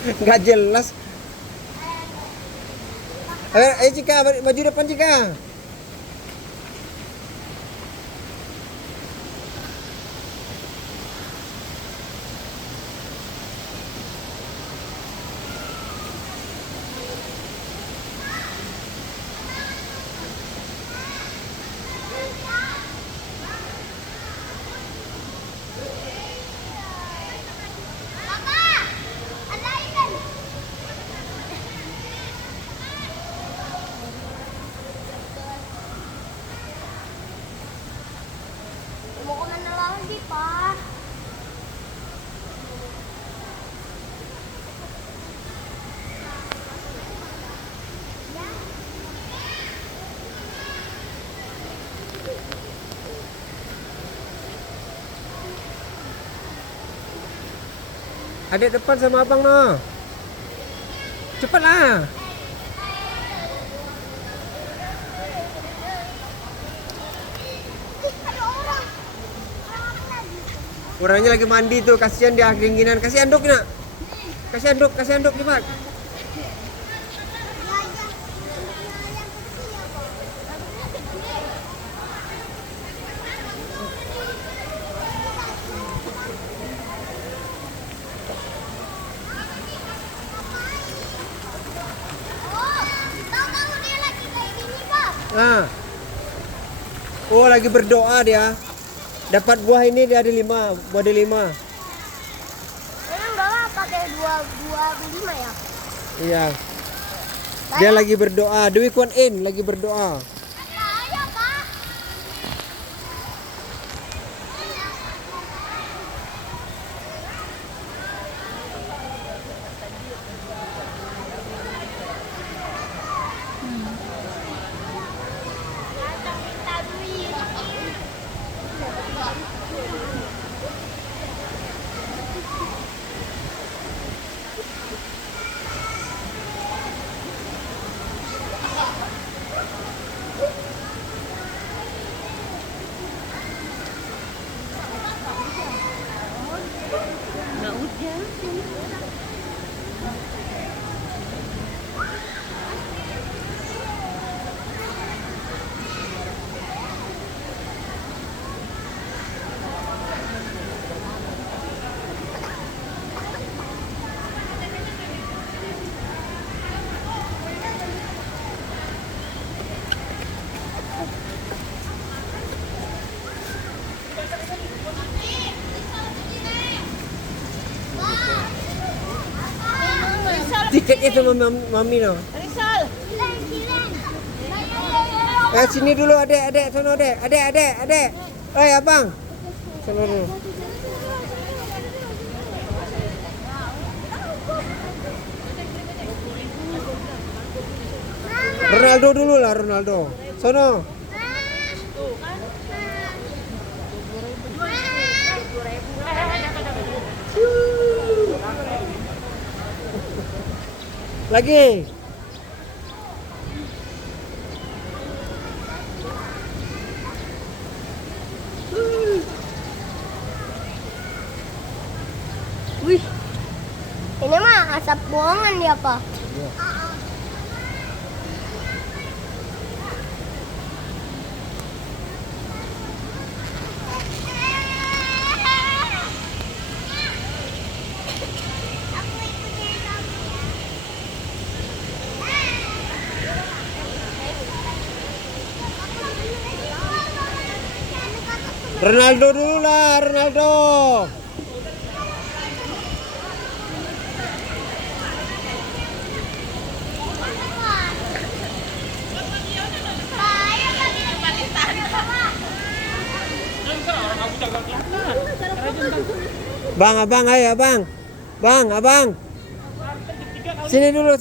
Nggak jelas. Ayo Cika, maju depan Cika. Mau kemana lagi, Pak? Adik depan sama abang no. Cepatlah. Ada orang. Orang lagi. Orangnya lagi mandi tuh, kasihan dia kedinginan. Kasih anduk nak. Kasih anduk cepat. Tahu-tahu dia lagi kayak gini, Pak. Nah. Oh, lagi berdoa dia. Dapat buah ini dia ada 5, buah ada 5. Emang bawa pakai dua lima ya? Iya. Dia lagi berdoa. Dewi Kwan In lagi berdoa. Ayo, Pak. Datang minta duit. Tiketnya sama mami no. Rizal. Sini dulu adek, sono adek. Abang. Sono dulu. Ronaldo dulu lah, Ronaldo. Sono. Lagi. Wih. Ini mah asap bohongan ya, Pak. Ronaldo dulu lah, Ronaldo. Abang, ayo abang. Abang. Sini dulu.